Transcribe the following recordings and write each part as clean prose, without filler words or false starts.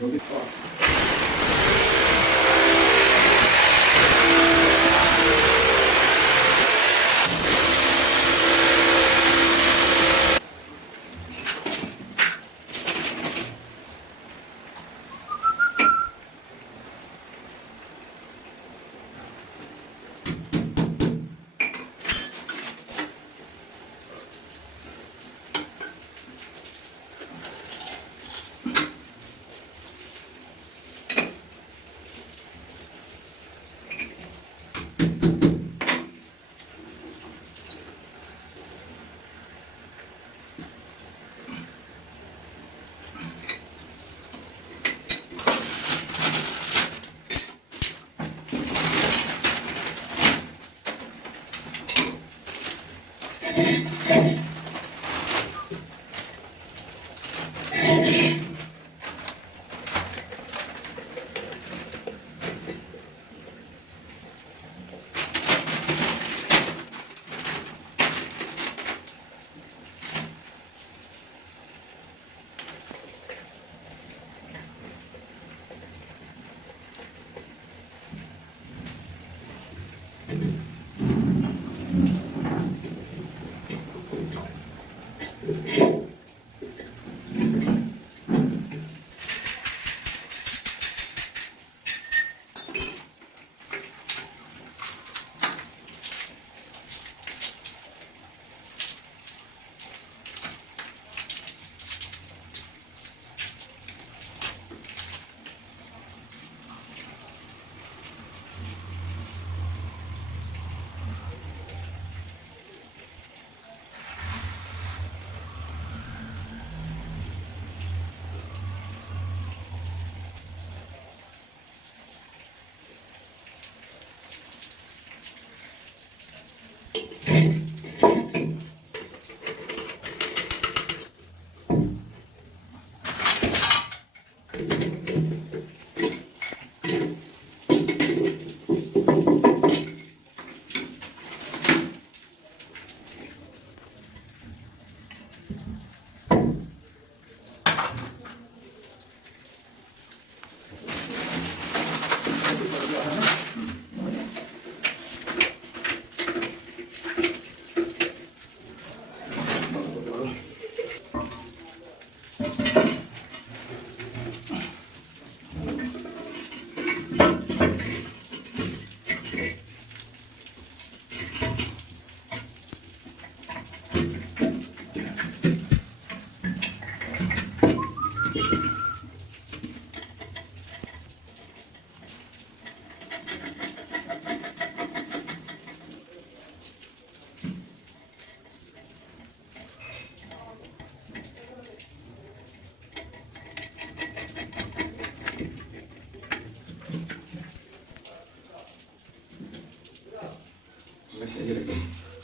ছোট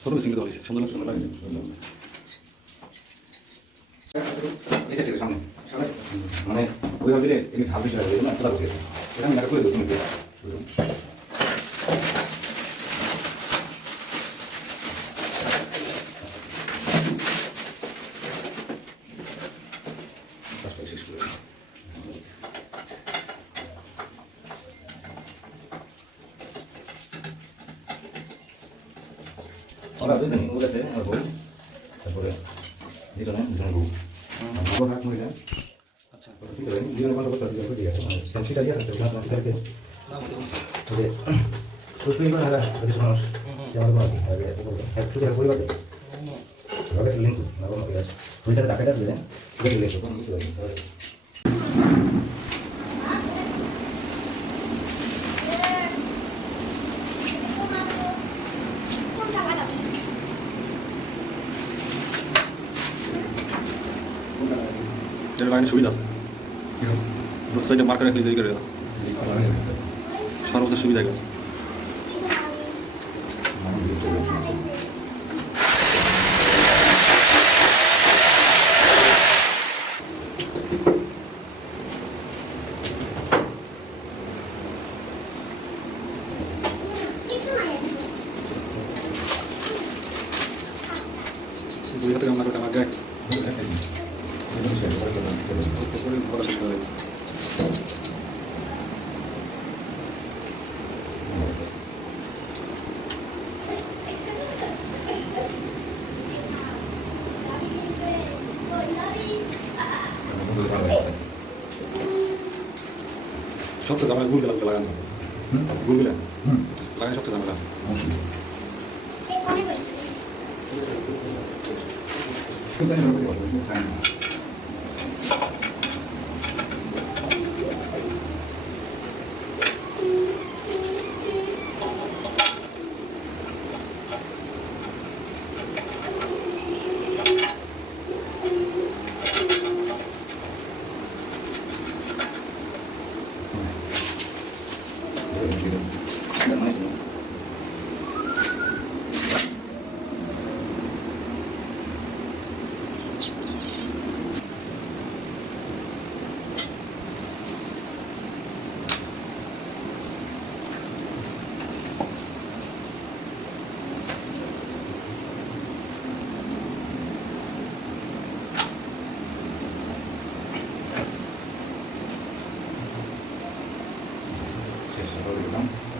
বেশি কিন্তু হয়েছে সুন্দর সুন্দর লাগে সামনে মানে ওইভাবে দিলে এমনি ঢাল বেশি লাগবে না কোথা বসে এখানে নাকা করে দোষণ দিতে শেষ করে আমরা দুজন ও গেছে আমার বউ তারপরে দুজনে বউ বড় হাত মরে যায় আচ্ছা ঠিক আছে দুজনে কত করতে আছে ঠিক আছে সেন্সিটা দিয়ে আছে না ঠিক আছে ওকে সুস্পেন্ড করে হারা যদি মানুষ সে আমার কোনো আগে এক শুধু পরিবার দেয় ওকে লিংক না কোনো কাজ ওই সাথে টাকা দেয় দেন ওকে লিংক কোনো কিছু হবে যেটা লাইনে সুবিধা আছে দোস্ত এটা মার্কার রাখলে তৈরি করে দাও সর্বোচ্চ সুবিধা গেছে দুই হাতে রান্না করতে আমার গায়ে ভালো শেষ করে সব তো ঝামেলা গুলগুলা লাগানো গুলগুলা লাগানো সব তো ঝামেলা Sì, sì, lo vediamo.